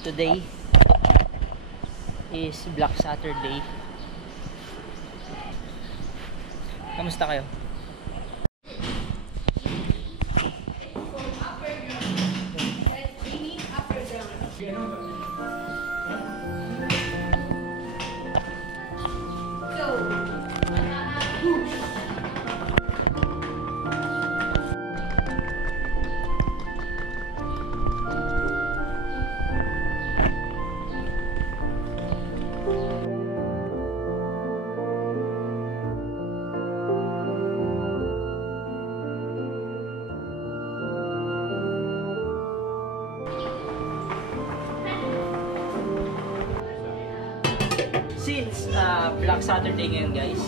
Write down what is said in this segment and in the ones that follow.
Today is Black Saturday. Kamusta kayo? Since Black Saturday ngayon guys,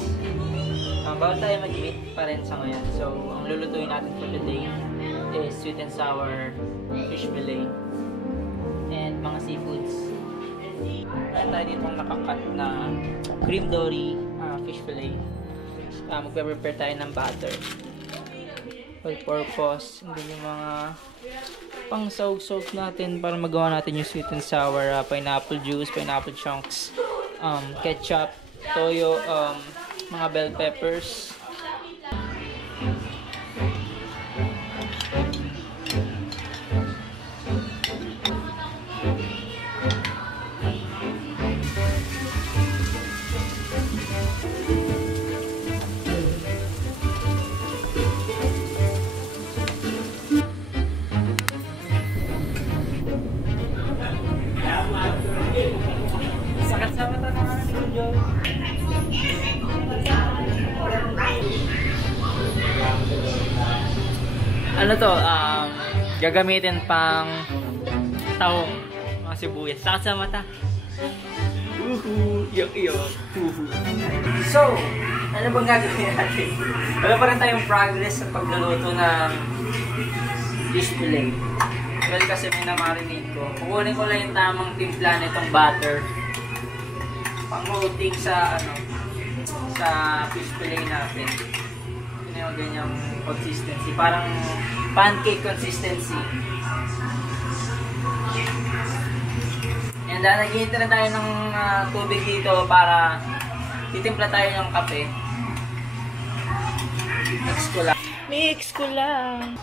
bawal tayo mag-eat pa rin sa ngayon. So, ang lulutuin natin for today is sweet and sour fish fillet and mga seafoods. Meron tayo dito nakakat na cream dory fish fillet. Magpe-prepare tayo ng butter. All purpose. And then yung mga pang soak natin para magawa natin yung sweet and sour pineapple juice, pineapple chunks, ketchup, toyo, mga bell peppers. Ano to, gagamitin pang tahong, mga sibuyas. Sakit sa mata. So, ano bang gagawin natin? Wala pa rin tayong progress sa pagluluto ng fish fillet. Well, kasi may na-marinate ko. Kukunin ko lang yung tamang timpla nitong butter. Pang-coating sa, sa fish fillet natin. Yun yung ganyang consistency. Parang pancake consistency. And naghihintay na tayo ng tubig dito para titimpla tayo ng kape. Mix ko lang.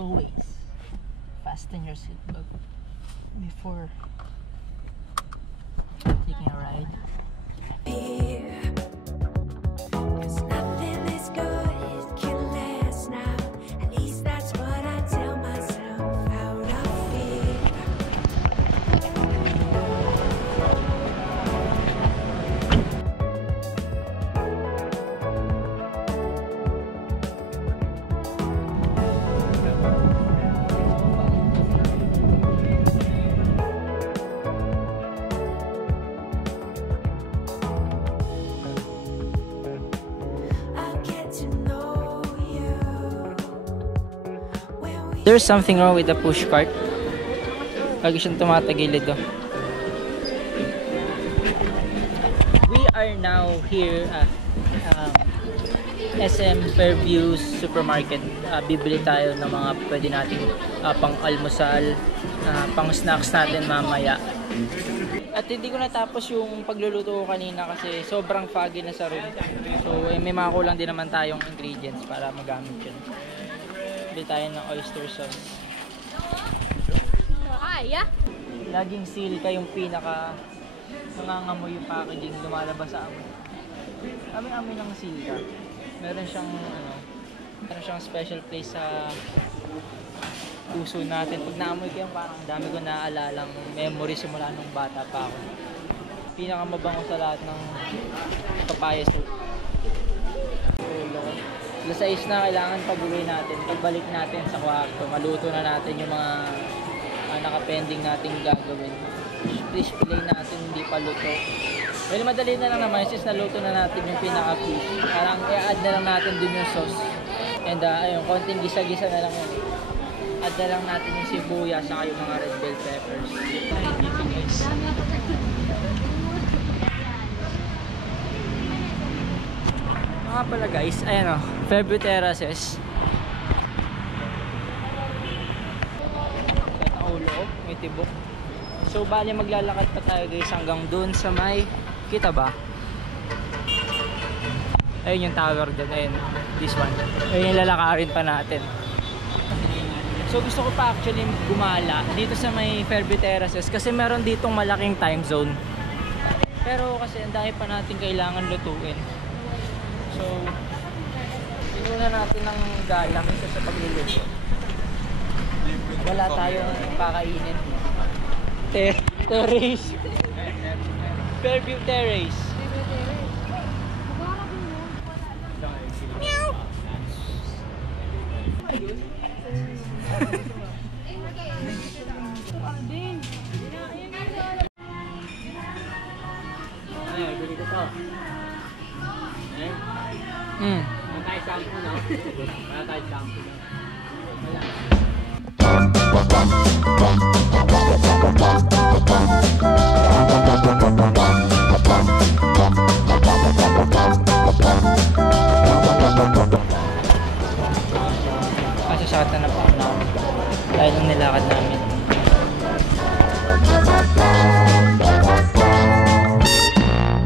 Always fasten your seatbelt before taking a ride. There's something wrong with the push cart. Lagi siyang tumatagilid do. We are now here at SM Fairview Supermarket. bibili tayo ng mga pwede nating pang-almusal, pang-snacks natin mamaya. At hindi ko natapos yung pagluluto ko kanina kasi sobrang foggy na sa room. So may mga kulang din naman tayong ingredients para magamit yun. Bili tayo ng oyster sauce. Laging silka yung pinaka nangangamoy yung packaging lumalabas sa amoy. Amoy ng silka. Meron siyang special place sa puso natin. Pag naamoy ko yan, parang dami ko naalalang memory simula nung bata pa ako. Pinakamabango sa lahat ng papaya soup. Alas 6 na, kailangan pag-uwi natin. Pagbalik natin sa kwarto, maluto na natin yung mga naka-pending nating gagawin. Fish fillet natin, hindi pa luto. Well, madali na lang naman since naluto na natin yung pinaka-fish. Parang i-add na lang natin dun yung sauce. And ayun, konting gisa-gisa na lang yun. Add na lang natin yung sibuyas saka yung mga red bell peppers. Dito guys. Mga pala guys, ayan o, Fairview Terraces. May tibok. So bali maglalakad pa tayo guys hanggang dun sa may, kita ba? Ayun yung tower dun, ayun, this one. Ayun yung lalakarin pa natin. So gusto ko pa actually gumala dito sa may Fairview Terraces kasi meron ditong malaking time zone. Pero kasi ang dami pa natin kailangan lutuin. So inuna natin ng gala kasi sa pagluluto. Wala tayong pakainin. Terrace. Fairview Terrace. Meow. Ay, bili ko to. Wala tayo shampoo, no? Wala tayo shampoo, no? Wala. Kasi sa kata na pa ako namin dahil ang nilakad namin.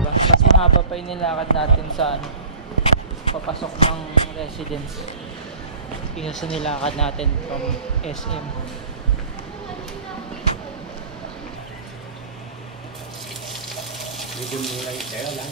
Mas mahaba pa yung nilakad natin sa papasok ng residence kaya sa nilakad natin from SM. Medyo mulay tayo lang.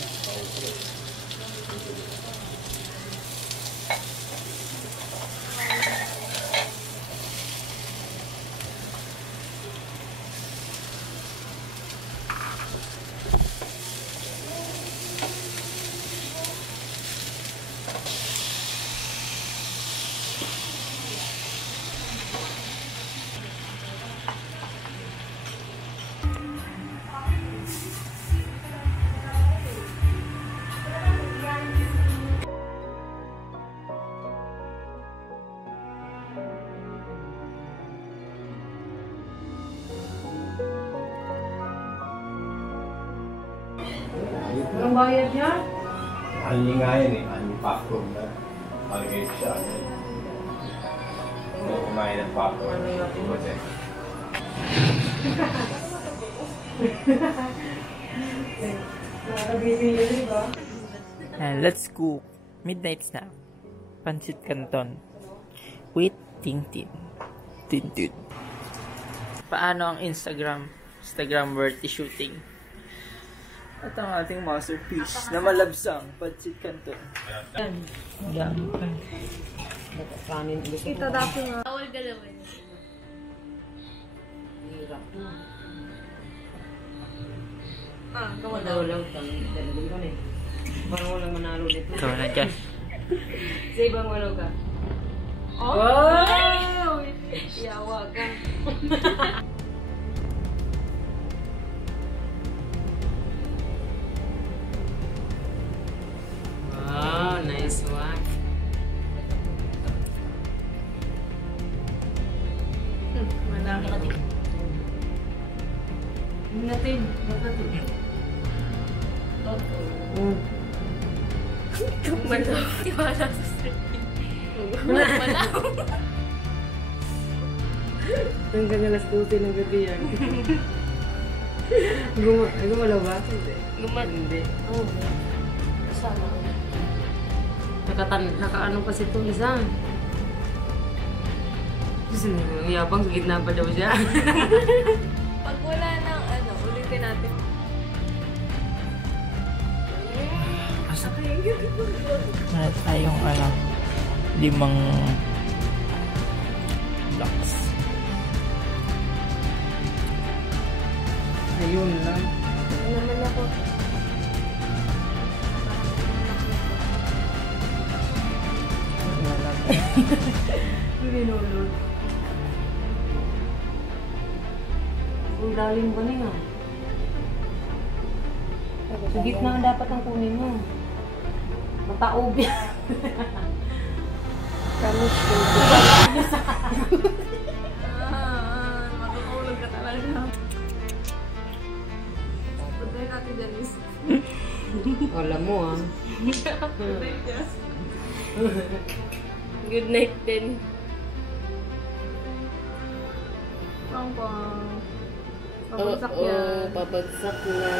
Ang bayad niya? Ani nga yan eh, ani popcorn na. Malagay siya. Hindi kumain ng popcorn. And let's cook midnight snack. Pancit Canton with Tintin. Tintin. Paano ang Instagram worthy shooting? At ang ating masterpiece na malabsang Pancit Canton. Yan. Ito dati nga. Bawal galawin. Hirap. Kamalaw lang. Dalawin ko na eh. Parang walang manalo nito. Ikaw na dyan. Sa ibang walaw ka. Oh! Yawa ka. Wow, nice one. Malaki. Natin. Kumalaw. Tiwala sa sarili. Hanggang alas 12 ng gabi yan. Gumalaw ba? Hindi. Hindi. Oo. Kasama ko. Nakaano kasi ito isa. Yabang sa gitna pa daw siya. Pag wala ng ano, ulitin natin. Meron tayong 5 blocks. Ayun lang. Ano naman ako? Binulog. Ang daling ba niya? Sa gitna ang dapat ang kunin mo. Mataob yan. Promise ko. Matutulog ka talaga. Patay natin dyan is. Alam mo ah. Good night din. Pang-pang. Pabagsak yan. Pabagsak na.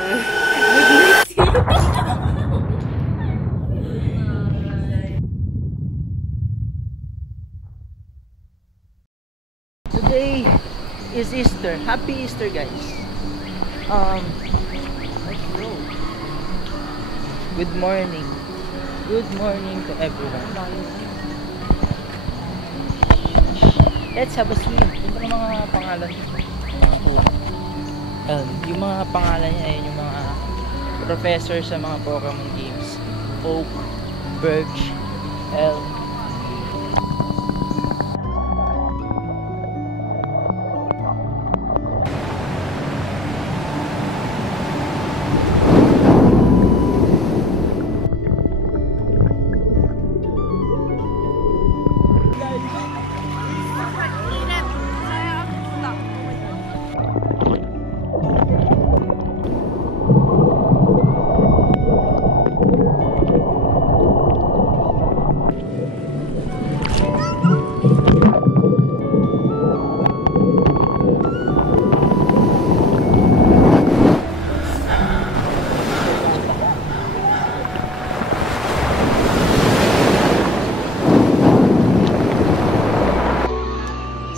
Today is Easter. Happy Easter, guys. Let's go. Good morning. Good morning to everyone. Let's have a swim. Ito ang mga pangalan. Yung mga pangalan niya ay yung mga professor sa mga Pokemon games. Oak, Birch, Elm.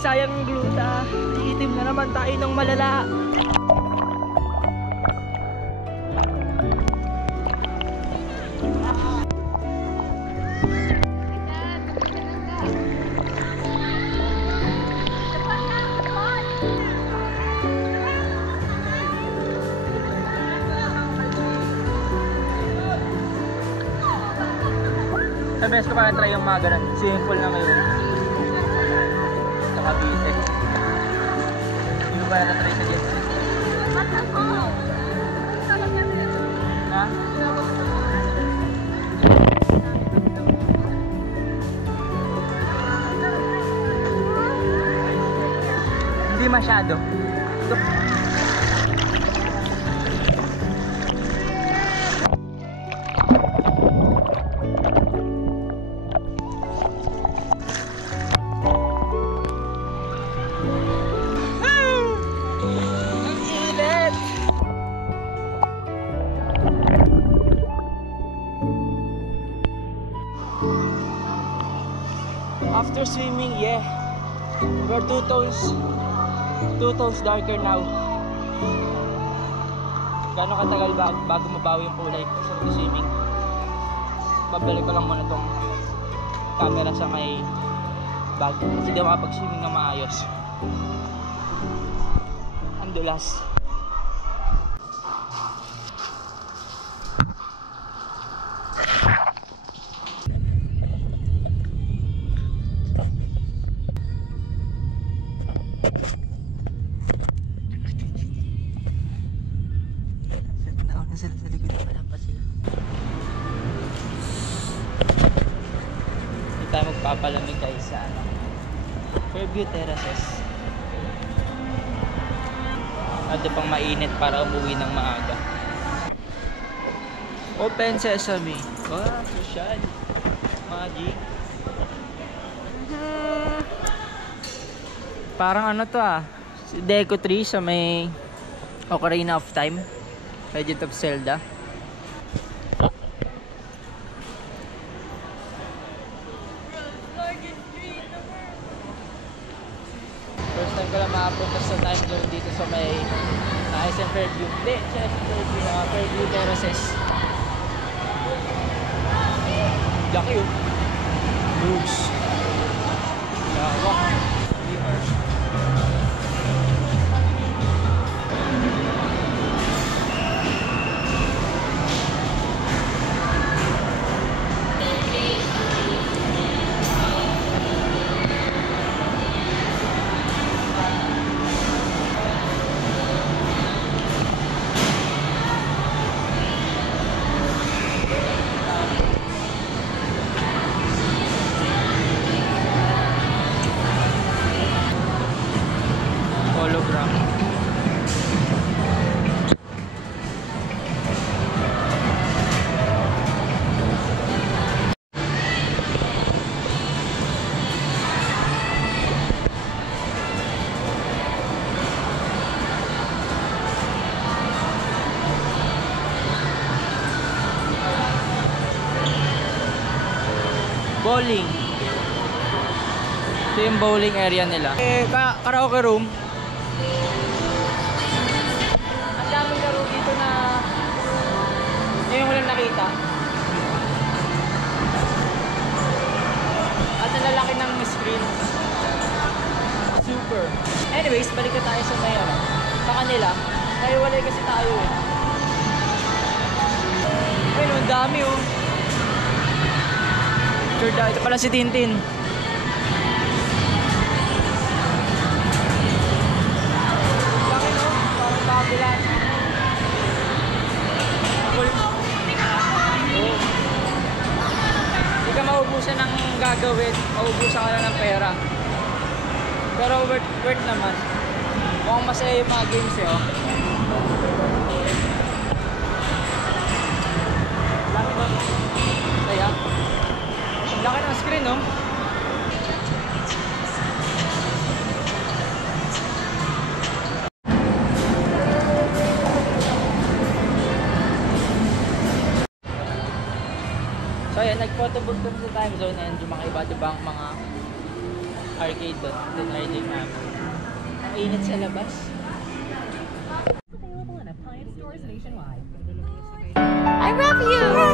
Sayang gluta, iitim na naman tayo ng malala. Sa best ko pa try yung mga ganun, simple na ngayon. Cavite. Hindi ko ba na-try sa jet ski? Ha? Hindi masyado. After swimming, yeah, we're 2 tones darker now. Gano'ng katagal bago mabawi yung kulay sa swimming? Babalik ko lang muna tong camera sa may bag kasi di makapag-swimming na maayos. Ang dulas. Sila sa likod na pala pa sila. Hindi tayo magpapalamig guys sa Fairview Terraces. At pang mainit para umuwi ng maaga. Open Sesame. Wow, social. Magic. Parang ano to Deco Tree sa may Ocarina of Time, Legend of Zelda. First time ko lang makapunta sa time zone dito sa may SM Fairview. Hindi, sa SM Fairview, Fairview Terraces. Laki yun. Huge. Yawa. Hologram. Bowling. Ito yung bowling area nila. Karaoke room. Ang daming laro dito na ngayon ko lang nakita. At ang lalaki ng screen. Super. Anyways, balik na tayo sa may sa kanila. Kaya walay kasi tayo Ayun, ang dami Ito pala si Tintin. Laki parang kabilan. Hindi ka maubusan ng gagawin, maubusan ka na ng pera. Pero worth naman. Mukhang masaya yung mga games Laki ba? Kaya? Laki ng screen, So ayan, nag-photobooth kami sa time zone and yung mga iba-ibang mga arcade doon. Tinriding namin. Ang init sa labas. I love you!